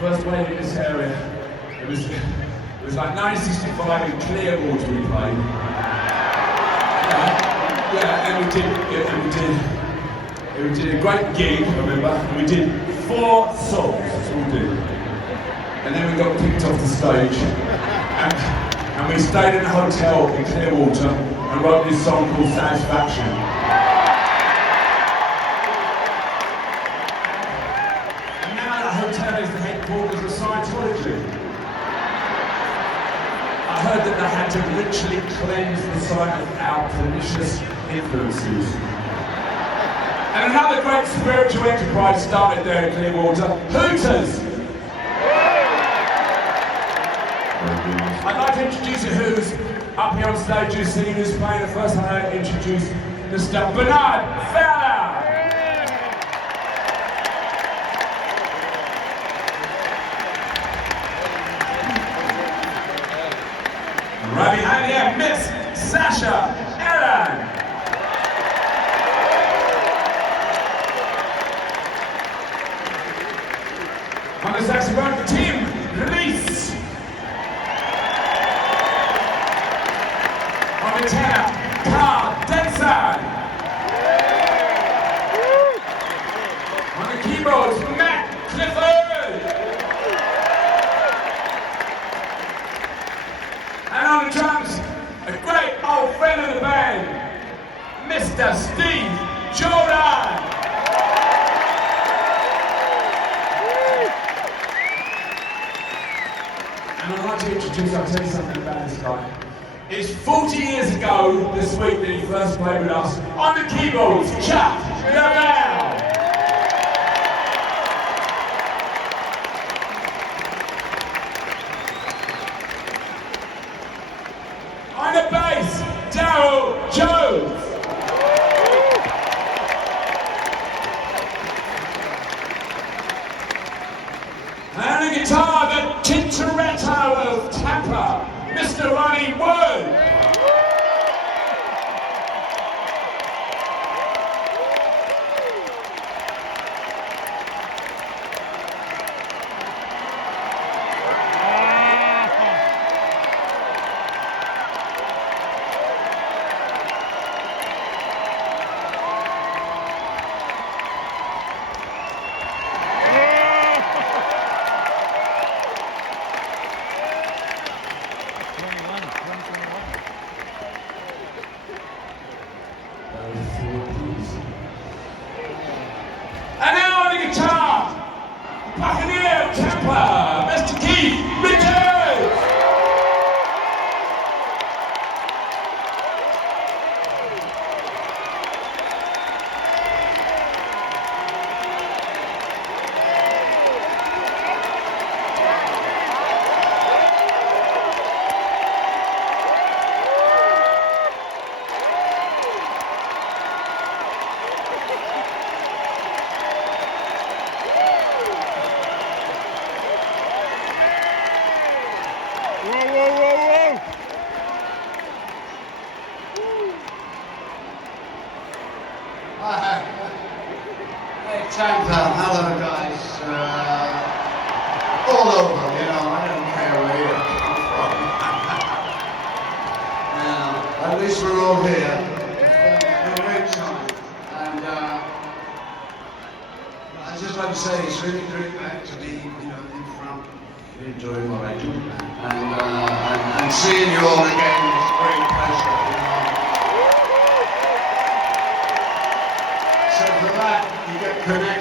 first played in this area. It was like 1965 in Clearwater we played. And we did a great gig, I remember. And we did 4 songs, that's all we did. And then we got kicked off the stage. And we stayed in a hotel in Clearwater and wrote this song called Satisfaction. And now that hotel is the headquarters of Scientology. I heard that they had to ritually cleanse the site of our pernicious influences. And another great spiritual enterprise started there in Clearwater, Hooters. I'd like to introduce you who's up here on stage, who's singing, who's playing. The first time I introduce Mr. Bernard Fowler. Right behind here, Miss Sasha Allen. On the saxophone, Tim Reese. On the tenor, Carl Denson. On the keyboards, Matt Clifford. And on the drums, a great old friend of the band, Mr. Steve Jordan. And I'd like to introduce, I'll tell you something about this guy. It's 40 years ago this week that he first played with us. On the keyboards, Chuck Lavelle. On the bass, Daryl Jones. And on the guitar, the Tintoretto of Tampa, Mr. Ronnie Wood. And now on the guitar, Buccaneer Tampa, Mr. Keith Richards. Hey, Tampa, hello guys. All over, you know, I don't care where you come from. At least we're all here. It's been a great time. And I'd just like to say it's really great to be, you know, in front, enjoying what I do. And seeing you all again is a great pleasure, you know. So for that, you get connected.